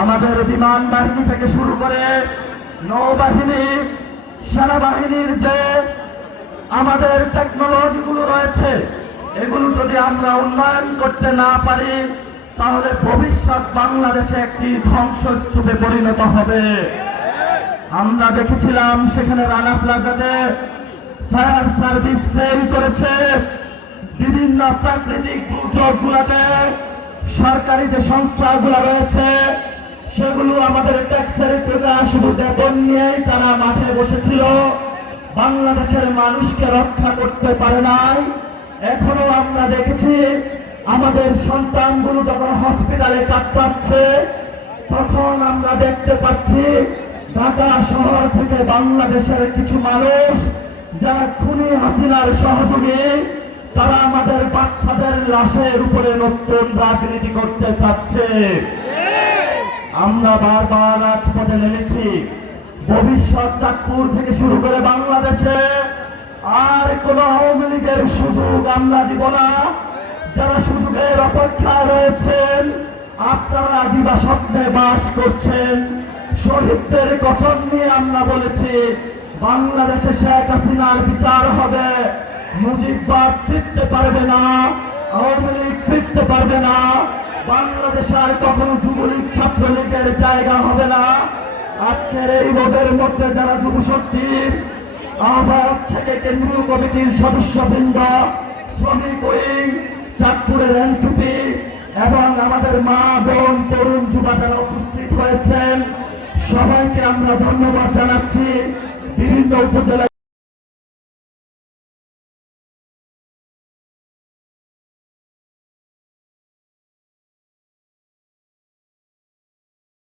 আমাদের বিমান বাহিনী থেকে শুরু করে নৌবাহিনী, সেনাবাহিনীর যে আমাদের টেকনোলজিগুলো রয়েছে, এগুলো যদি আমরা উন্নয়ন করতে না পারি তাহলে ভবিষ্যৎ বাংলাদেশে একটি ধ্বংসস্তূপে পরিণত হবে। আমরা দেখেছিলাম সেখানে রানা প্লাজাতে ফায়ার সার্ভিস ফেল করেছে। বিভিন্ন প্রাকৃতিক দুর্যোগগুলোতে সরকারি যে সংস্থাগুলো রয়েছে সেগুলো আমাদের ট্যাক্সের টাকা শুধু বেতন নিয়েই তারা মাঠে বসেছিল, বাংলাদেশের মানুষকে রক্ষা করতে পারে নাই। এখনো আমরা দেখেছি আমাদের সন্তানগুলো যখন হসপিটালে কাতরাচ্ছে তখন আমরা দেখতে পাচ্ছি ঢাকা শহর থেকে বাংলাদেশের কিছু মানুষ যারা খুনি হাসিনার সহযোগী, তারা আমাদের বাচ্চাদের লাশের উপরে নতুন রাজনীতি করতে চাচ্ছে। আমরা বারবার রাজপথে নেমেছি। ভবিষ্যৎ চাঁদপুর থেকে শুরু করে বাংলাদেশে আর কোন আওয়ামী লীগের সুযোগ আমরা দিব না। যারা সুযোগের অপেক্ষায় রয়েছেন, আপনারা দিবা স্বপ্নে বাস করছেন। শহীদদের কসম নিয়ে আমরা বলেছি বাংলাদেশে শেখ হাসিনার বিচার হবে। মুজিববাদ ফিরতে পারবে না, আওয়ামী লীগ ফিরতে পারবে না, বাংলাদেশে আর কখনো যুবলীগ ছাত্রলীগের জায়গা হবে না। আজকের এই ভোটের মধ্যে যারা যুবশক্তির আহ্বায়ক থেকে কেন্দ্রীয় কমিটির সদস্যবৃন্দ, শ্রমিক উইং, চাঁদপুরের এনসিপি এবং আমাদের মা বোন তরুণ যুবা যারা উপস্থিত হয়েছেন, সবাইকে আমরা ধন্যবাদ জানাচ্ছি। বিভিন্ন উপজেলা